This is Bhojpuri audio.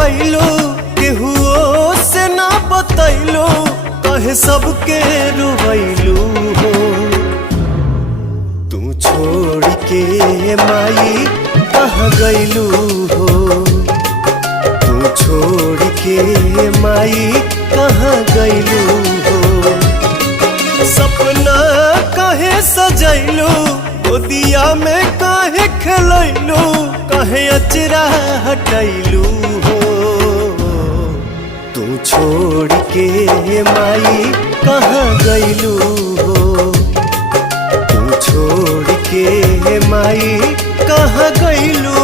कैलो केहुओ से ना बतैलो कहे सबके रुवैलू हो। तू छोड़ के माई कहाँ गैलू हो। तू छोड़ के माई कहाँ गैलू हो। सपना काहे सजैलू गोदिया में काहे खेलैलू काहे अचरा हटैलू हो। तू छोड़ के माई कहाँ गैलू हो। तू छोड़ के माई कहाँ गैलू